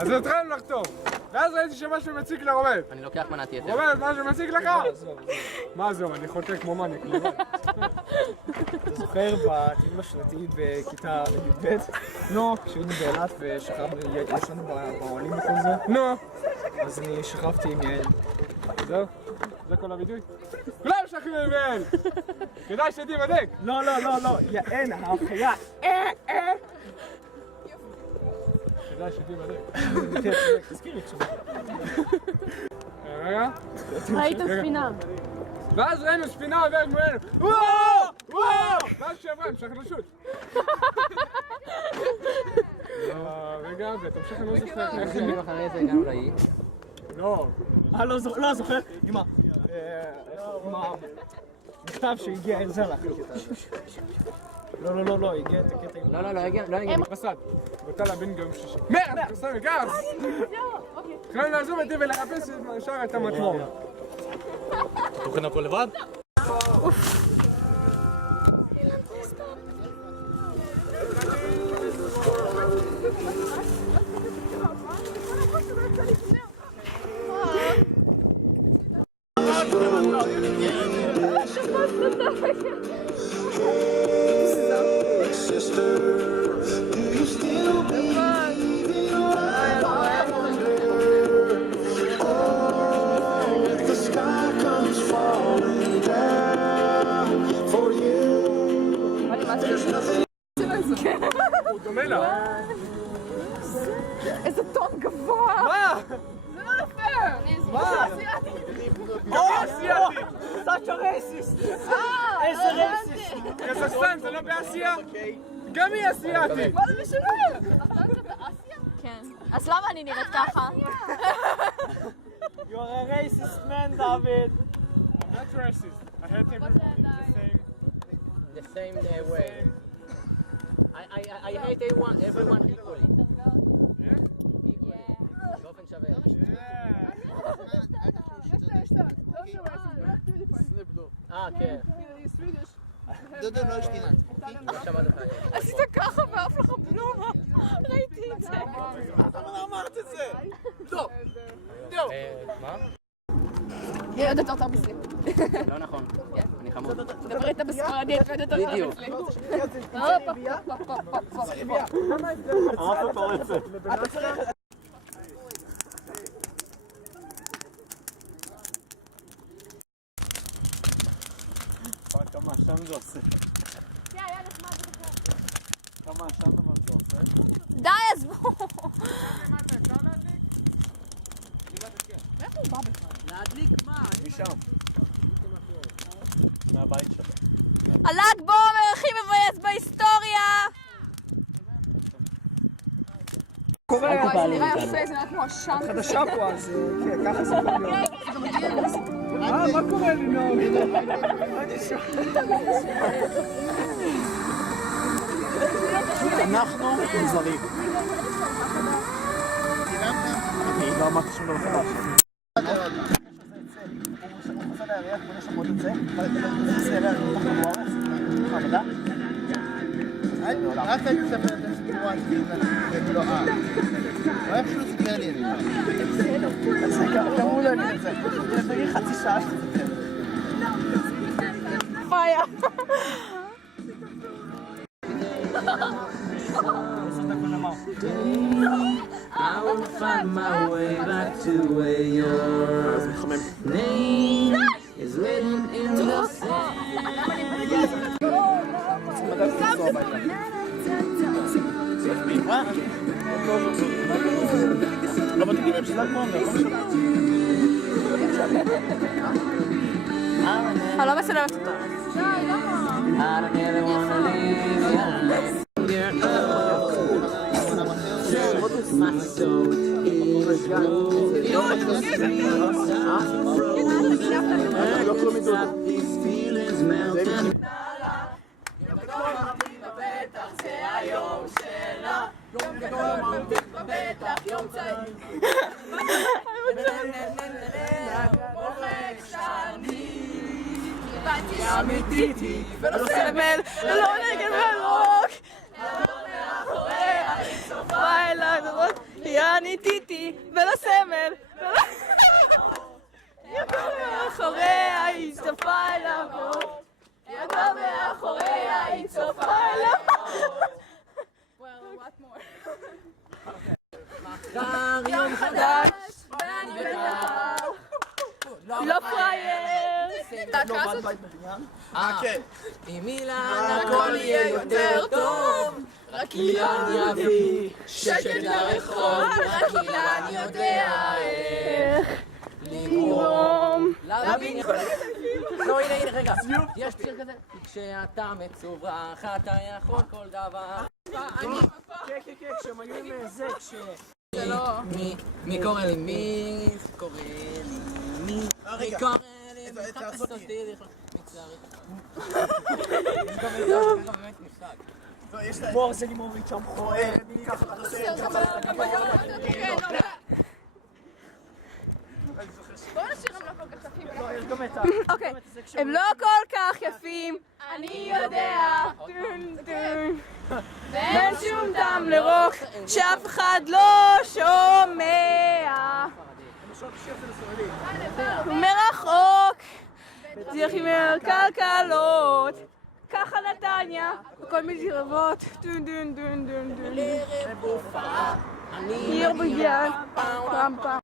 אז התחלנו לחתום. ואז ראיתי שמשהו מציק לרומן. אני לוקח מנת יתר. רומן, משהו מציק לך? מה עזוב, אני חוטא כמו מניק. אתה זוכר בטיול השנתי בכיתה י"ב? נו. כשהיינו באילת ושכבנו, יש לנו באוהלים וכל זה? נו. אז אני שכבתי עם יעל. זהו? זה כל הבידוי? כולם שכבים עם יעל! כדאי שתיבדק! לא, יעל, ההפחיה. כדאי שתיבדק. תזכירי עכשיו. רגע. ראית ספינה. ואז ראינו ספינה עוברת מולנו. וואו! וואו! ואז שעברה, המשך לשוט. רגע, ותמשיך אני לא זוכר. איך שנים אחרי זה הגענו לאי? לא. לא זוכר. עם המכתב שהגיע אל זה להחליט את זה. לא, הגיע את הקטע עם... לא הגיע. בסד, בוטל בן יום שישי. מרד! חסר גז! יכולים לעזוב אותי ולחפש ישר את המטמור. תוכן הכל לבד? הוא דומה לה. איזה טון גבוה. מה? זה לא יפה. מה? אסיאתי. such a racist! איזה רייסיסט! קזחסטן זה לא באסיה? גם היא אסיאתית. מה זה משנה? קזחסטן זה באסיה? כן. אז למה אני נראית ככה? You are a racist man, David! I'm not racist. I hate everyone The same way. I hate everyone equally. באופן שווה. כן. דודו לא השתינה. עשית ככה ואף לך בלומה. ראיתי את זה. למה אמרת את זה? לא. מה? אני יודעת יותר בסלי. לא נכון. אני חמוד. דבר איתה בספרדית, אני יודעת יותר בדיוק. בסלי. כמה עשן זה עושה? כמה עשן אבל זה עושה? די, עזבו! איפה הוא בא בכלל? להדליק מה? משם. מהבית שלו. הל"ג בעומר הכי מבאס בהיסטוריה! קורה, זה נראה יפה, זה נראה כמו עשן. חדשה פה, אז כן, ככה זה יכול להיות. מה קורה לי, נאור? אנחנו זרים. אני לא אמרתי שום דבר חדש. רק הייתי מספר את הסיטואציה ולא הוא היה פשוט סיפר לי את זה. קראו לו את זה. תגיד חצי שעה שזה כן. חיה. I will find my way back to where your name is written in the sand. לא בתגידים להם שזה כמו לא משנה. אני לא מסלמת אותה. I don't really wanna leave your my soul is these feelings melting. אמיתית היא ולא סמל, לא נגד ולא מאחוריה, סופה אני טיטי ולא סמל. ידו מאחוריה היא צופה אליו. ידו מאחוריה היא צופה אליו. מחר יום חדש, ואני בטח לא פרייר. כן. עם אילן הכל יהיה יותר טוב, רק אילן יביא שקט לרחוב, רק אילן יודע איך לגרום לבניין. לא, הנה, רגע, יש שיר כזה. כשאתה מצוברח, אתה יכול כל דבר. כן, כשהם היו עם זה, מי קורא לי? מי קורא לי? מי קורא לי? מחפש אותי לכלום. מצטערי. יש גם את זה, ככה באמת נפסק. בור זלימוביץ' המכוער, ככה לנושא, בואו נשאיר הם לא כל כך יפים. יש גם את ה... אוקיי, הם לא כל כך יפים, אני יודע. ואין שום טעם לרוק שאף אחד לא שומע. מרחוק, צריך עם כלכלות, ככה נתניה, כל מיני רבות. דון דון דון דון דון. עיר בגן, פעם פעם.